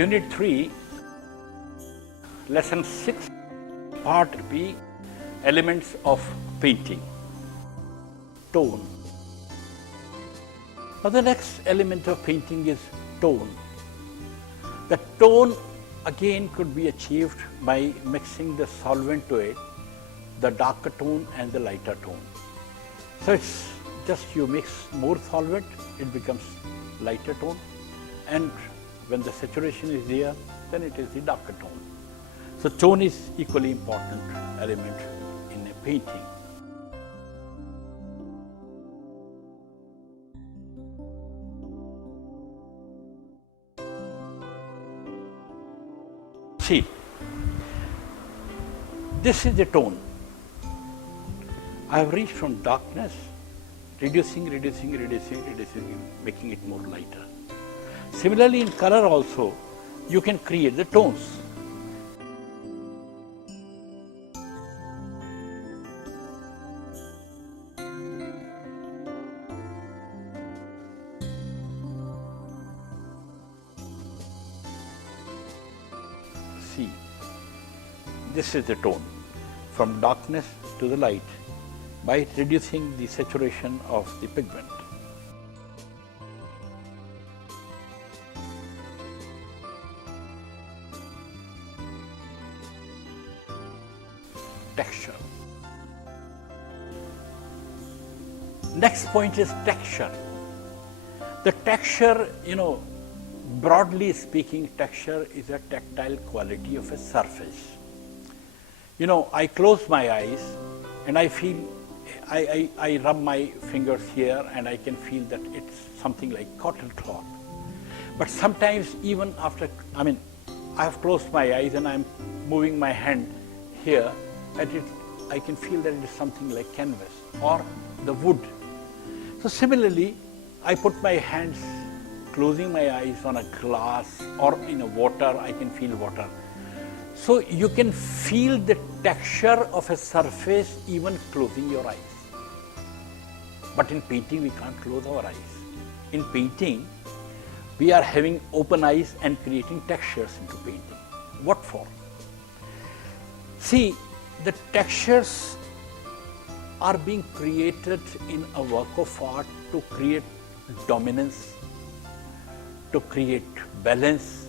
Unit 3, Lesson 6, Part B, Elements of Painting. Tone. Now the next element of painting is tone. The tone again could be achieved by mixing the solvent to it, the darker tone and the lighter tone. So it's just you mix more solvent, it becomes lighter tone, and when the saturation is there, then it is the darker tone. So tone is equally important element in a painting. See, this is the tone. I have reached from darkness, reducing, making it more lighter. Similarly, in color also, you can create the tones. See, this is the tone, from darkness to the light, by reducing the saturation of the pigment. Texture. Next point is texture. The texture, broadly speaking, texture is a tactile quality of a surface. I close my eyes and I feel, I rub my fingers here and I can feel that it's something like cotton cloth. But sometimes even after, I have closed my eyes and I'm moving my hand here, and I can feel that it is something like canvas or the wood. So similarly, I put my hands, closing my eyes on a glass or in a water, I can feel water. So you can feel the texture of a surface even closing your eyes. But in painting, we can't close our eyes. In painting, we are having open eyes and creating textures into painting. What for? See, the textures are being created in a work of art to create dominance, to create balance,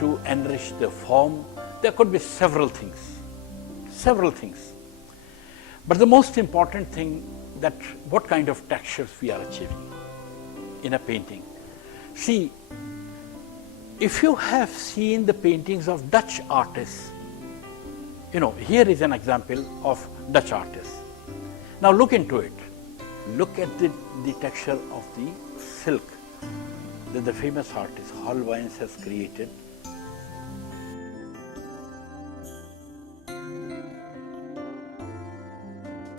to enrich the form. There could be several things. But the most important thing, that what kind of textures we are achieving in a painting. See, if you have seen the paintings of Dutch artists, here is an example of Dutch artists. Now look into it. Look at the texture of the silk that the famous artist Holbein has created.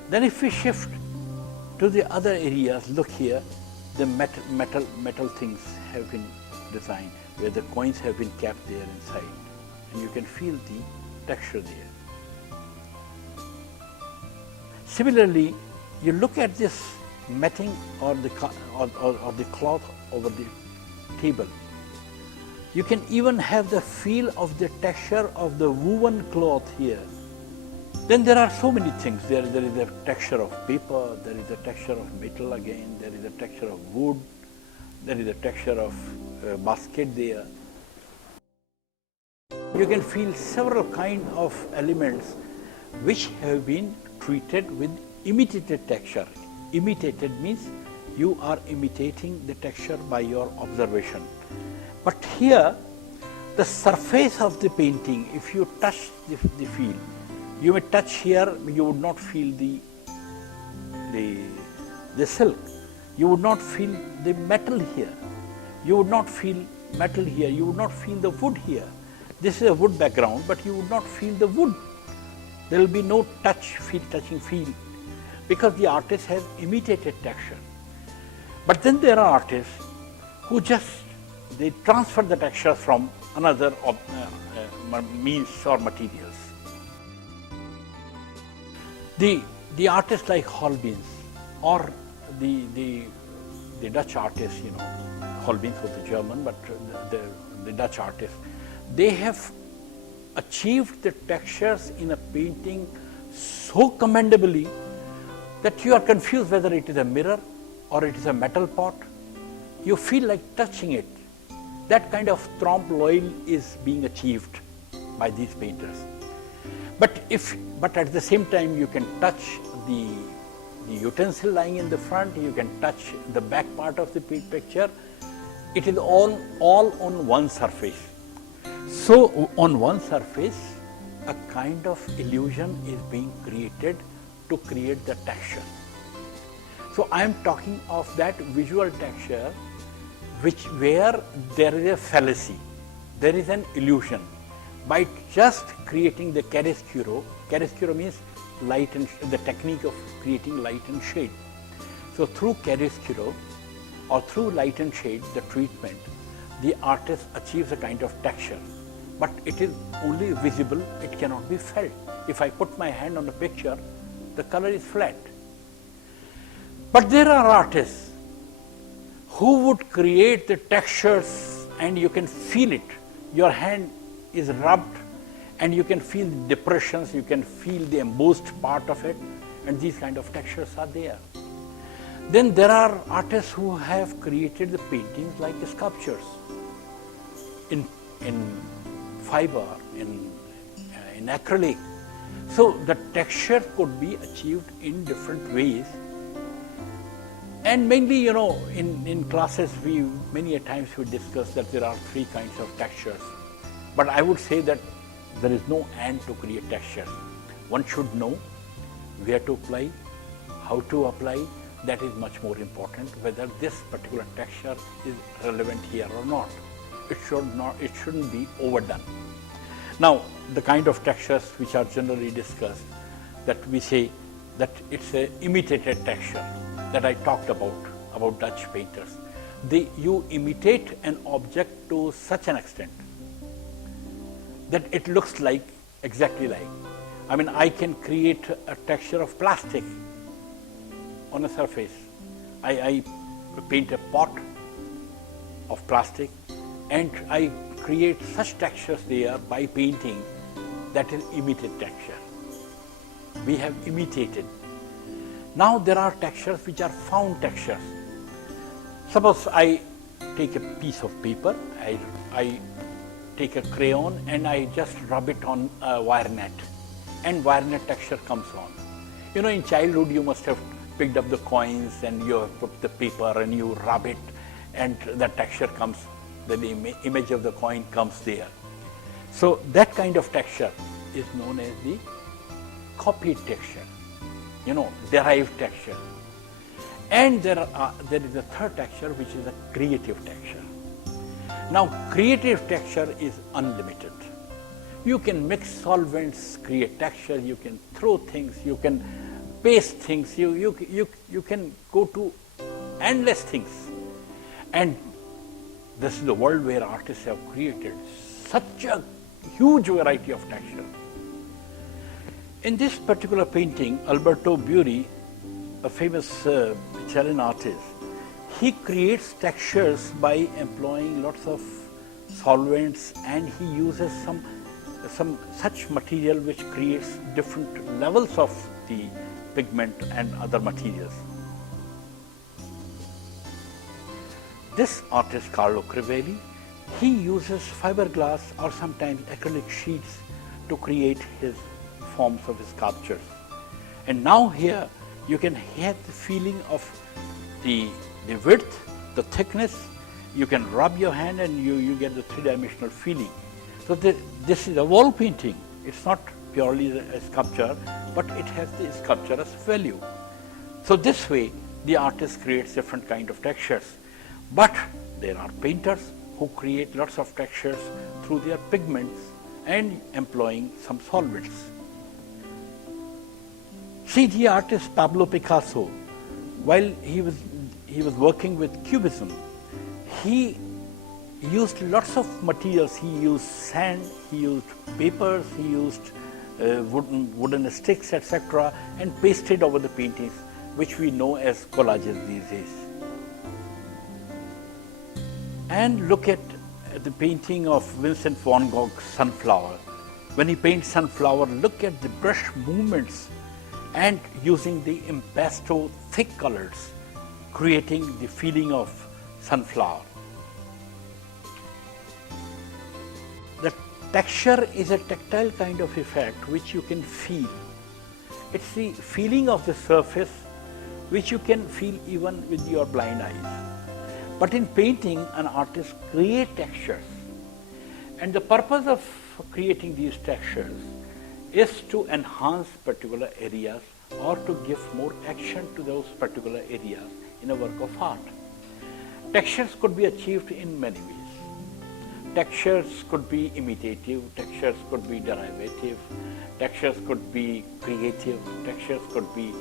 Then if we shift to the other areas, look here, the metal things have been designed, where the coins have been kept there inside, and you can feel the texture there. Similarly, you look at this matting or the cloth over the table. You can even have the feel of the texture of the woven cloth here. Then there are so many things. There is a texture of paper, there is a texture of metal again, there is a texture of wood, there is a texture of basket there. You can feel several kinds of elements which have been treated with imitated texture. Imitated means you are imitating the texture by your observation. But here, the surface of the painting, if you touch the feel, you may touch here, you would not feel the silk. You would not feel the metal here. You would not feel metal here. You would not feel the wood here. This is a wood background, but you would not feel the wood. There will be no touching feel, because the artist has imitated texture. But then there are artists who they transfer the texture from another means or materials. The artists like Holbein or the Dutch artists, Holbein was a German, but the Dutch artists, they have achieved the textures in a painting so commendably that you are confused whether it is a mirror or it is a metal pot. You feel like touching it. That kind of trompe l'oeil is being achieved by these painters. But at the same time you can touch the utensil lying in the front, you can touch the back part of the picture. It is all on one surface. So on one surface, a kind of illusion is being created to create the texture. So I am talking of that visual texture where there is a fallacy, there is an illusion. By just creating the chiaroscuro means light and the technique of creating light and shade. So through chiaroscuro or through light and shade, the treatment, the artist achieves a kind of texture. But it is only visible, it cannot be felt. If I put my hand on a picture, the color is flat. But there are artists who would create the textures and you can feel it. Your hand is rubbed and you can feel the depressions, you can feel the embossed part of it, and these kind of textures are there. Then there are artists who have created the paintings like sculptures in fiber, in acrylic. So the texture could be achieved in different ways. And mainly, in classes many a times we discuss that there are three kinds of textures. But I would say that there is no end to create textures. One should know where to apply, how to apply. That is much more important, whether this particular texture is relevant here or not. It shouldn't be overdone. Now, the kind of textures which are generally discussed, that we say that it's an imitated texture that I talked about Dutch painters. You imitate an object to such an extent that it looks exactly like. I mean, I can create a texture of plastic on a surface. I paint a pot of plastic and I create such textures there by painting. That is imitated texture. We have imitated. Now there are textures which are found textures. Suppose I take a piece of paper, I take a crayon and I just rub it on a wire net, and wire net texture comes on. In childhood you must have picked up the coins and you have put the paper and you rub it and the texture comes, the image of the coin comes there. So that kind of texture is known as the copied texture, derived texture. And there is a third texture which is a creative texture. Now creative texture is unlimited. You can mix solvents, create texture, you can throw things, you can paste things, you can go to endless things. And this is the world where artists have created such a huge variety of texture. In this particular painting, Alberto Bury, a famous Italian artist, he creates textures by employing lots of solvents, and he uses some such material which creates different levels of the pigment and other materials. This artist, Carlo Crivelli, he uses fiberglass or sometimes acrylic sheets to create his forms of his sculptures. And now here you can have the feeling of the width, the thickness. You can rub your hand and you get the three-dimensional feeling. So this is a wall painting. It's not purely a sculpture, but it has the sculpturous value. So this way the artist creates different kind of textures. But there are painters who create lots of textures through their pigments and employing some solvents. See the artist Pablo Picasso, while he was working with Cubism, he used lots of materials. He used sand, he used papers, he used wooden sticks, etc., and pasted over the paintings, which we know as collages these days. And look at the painting of Vincent van Gogh's Sunflower. When he paints sunflower, look at the brush movements and using the impasto thick colors, creating the feeling of sunflower. The texture is a tactile kind of effect which you can feel. It's the feeling of the surface which you can feel even with your blind eyes. But in painting, an artist creates textures. And the purpose of creating these textures is to enhance particular areas or to give more action to those particular areas in a work of art. Textures could be achieved in many ways. Textures could be imitative, textures could be derivative, textures could be creative, textures could be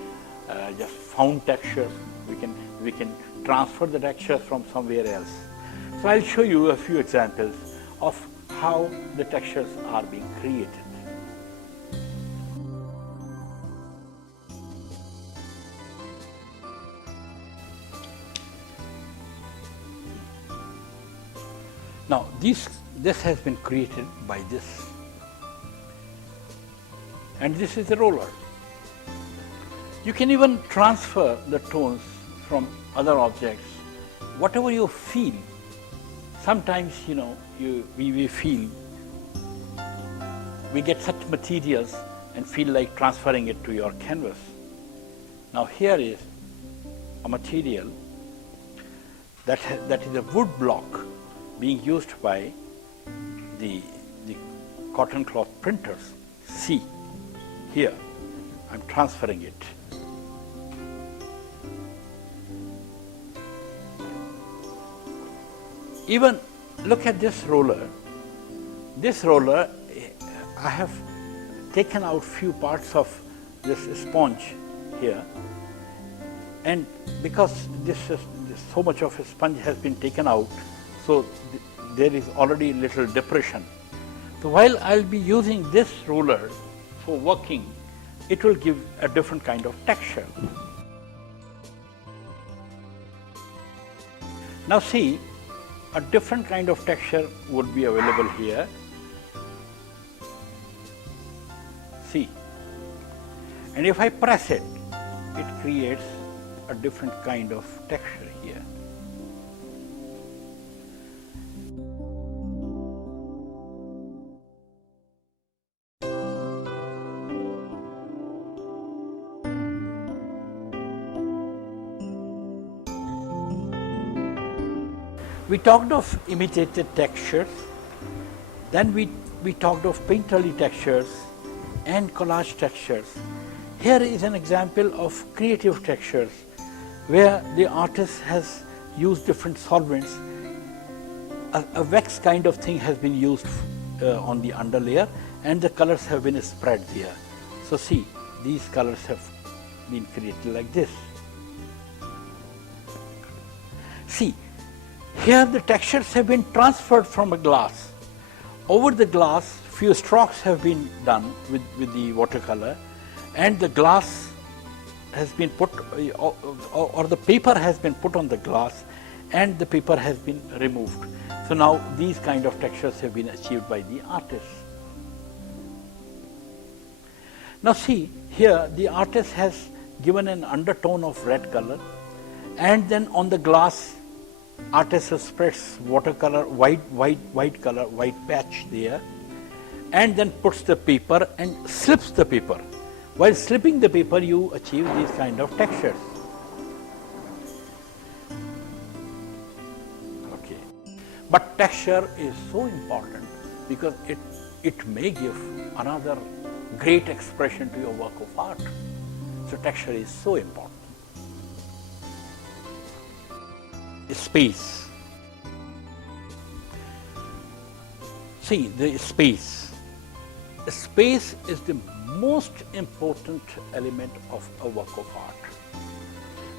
just found textures. We can transfer the textures from somewhere else. So I'll show you a few examples of how the textures are being created. Now this has been created by this, and this is a roller. You can even transfer the tones from other objects, whatever you feel. Sometimes, we feel, we get such materials and feel like transferring it to your canvas. Now here is a material that is a wood block being used by the cotton cloth printers. See, here, I'm transferring it. Even look at this roller. This roller, I have taken out few parts of this sponge here, and because so much of a sponge has been taken out, so there is already little depression. So while I'll be using this roller for working, it will give a different kind of texture. Now see, a different kind of texture would be available here. See, and if I press it, it creates a different kind of texture here. We talked of imitated textures, then we talked of painterly textures and collage textures. Here is an example of creative textures where the artist has used different solvents. A wax kind of thing has been used on the underlayer and the colors have been spread there. So see, these colors have been created like this. See, here the textures have been transferred from a glass. Over the glass, few strokes have been done with the watercolor, and the glass has been put, or the paper has been put on the glass, and the paper has been removed. So now these kind of textures have been achieved by the artist. Now see, here the artist has given an undertone of red color, and then on the glass, artist spreads watercolor, white color, white patch there, and then puts the paper and slips the paper. While slipping the paper, you achieve these kind of textures. Okay, but texture is so important because it may give another great expression to your work of art. So texture is so important. Space. See, the space. Space is the most important element of a work of art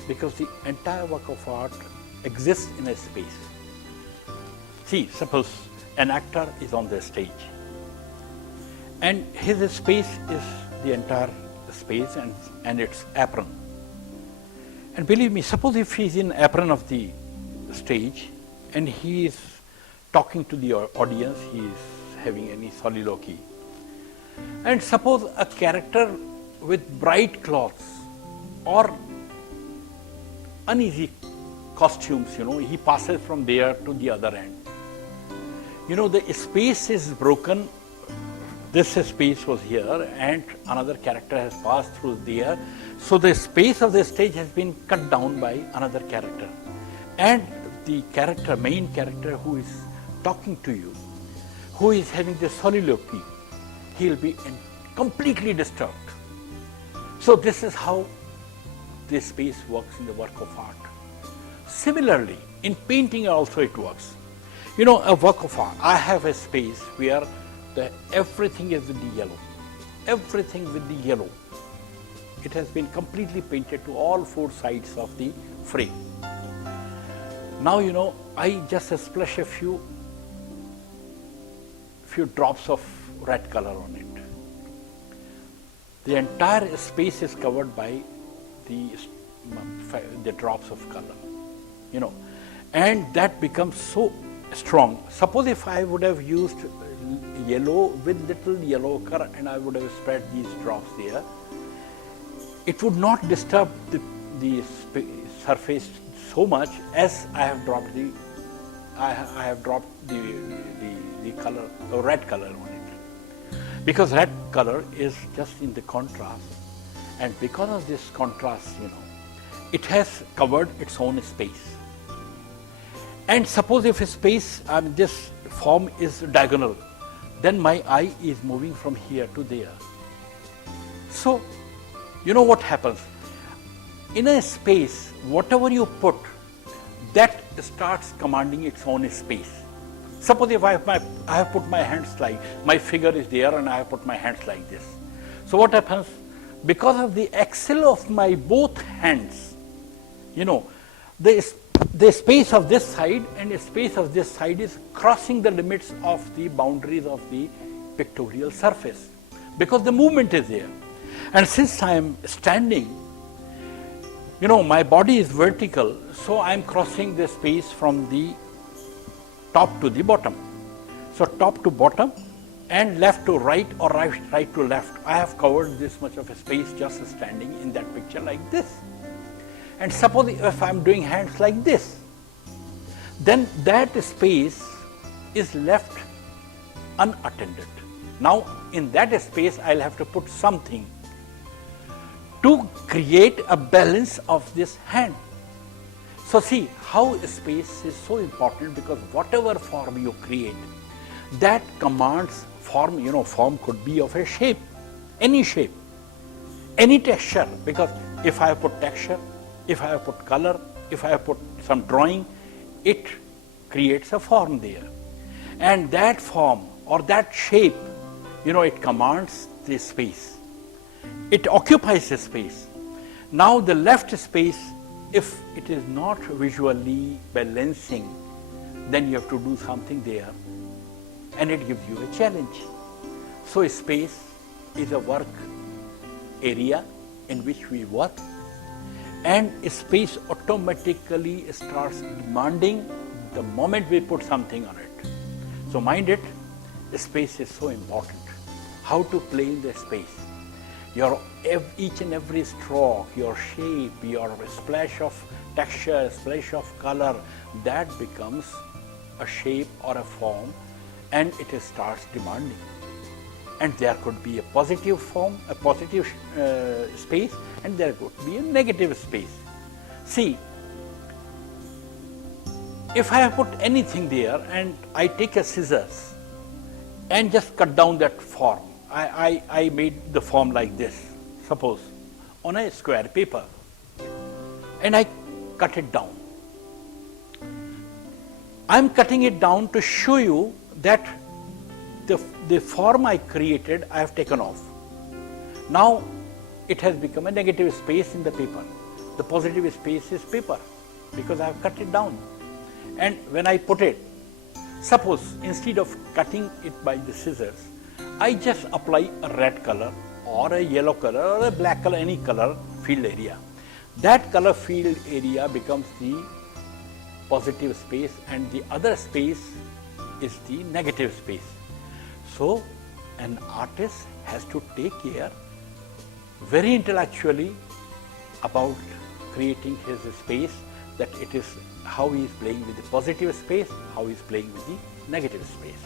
because the entire work of art exists in a space. See, suppose an actor is on the stage and his space is the entire space and its apron. And believe me, suppose if he is in apron of the stage and he is talking to the audience, he is having any soliloquy. And suppose a character with bright clothes or uneasy costumes, he passes from there to the other end. The space is broken. This space was here and another character has passed through there. So the space of the stage has been cut down by another character. And the main character who is talking to you, who is having the soliloquy, he'll be completely disturbed. So this is how this space works in the work of art. Similarly, in painting also it works. A work of art, I have a space where everything is with the yellow. Everything with the yellow. It has been completely painted to all four sides of the frame. Now, I just splash a few drops of red color on it. The entire space is covered by the drops of color, and that becomes so strong. Suppose if I would have used yellow with little yellow ochre and I would have spread these drops there, it would not disturb the surface so much as I have dropped the color, the red color on it. Because red color is just in the contrast, and because of this contrast, it has covered its own space. And suppose if a space, this form is diagonal, then my eye is moving from here to there. So, what happens? In a space, whatever you put, that starts commanding its own space. Suppose if I have put my hands like, my figure is there and I have put my hands like this. So what happens? Because of the axle of my both hands, the space of this side and the space of this side is crossing the limits of the boundaries of the pictorial surface, because the movement is there. And since I am standing, my body is vertical, so I am crossing the space from the top to the bottom. So top to bottom and left to right or right to left. I have covered this much of a space just standing in that picture like this. And suppose if I am doing hands like this, then that space is left unattended. Now in that space I will have to put something to create a balance of this hand. So see how space is so important, because whatever form you create, that commands form. Form could be of a shape, any texture, because if I have put texture, if I have put color, if I have put some drawing, it creates a form there. And that form or that shape, it commands the space. It occupies the space. Now the left space, if it is not visually balancing, then you have to do something there, and it gives you a challenge. So space is a work area in which we work, and space automatically starts demanding the moment we put something on it. So mind it, space is so important. How to play in the space. Each and every stroke, your shape, your splash of texture, splash of color, that becomes a shape or a form, and it starts demanding. And there could be a positive form, a positive space, and there could be a negative space. See, if I have put anything there and I take a scissors and just cut down that form, I made the form like this, suppose, on a square paper, and I cut it down. I am cutting it down to show you that the form I created, I have taken off. Now it has become a negative space in the paper. The positive space is paper, because I have cut it down. And when I put it, suppose instead of cutting it by the scissors, I just apply a red color or a yellow color or a black color, any color field area. That color field area becomes the positive space, and the other space is the negative space. So an artist has to take care very intellectually about creating his space, that it is how he is playing with the positive space, how he is playing with the negative space.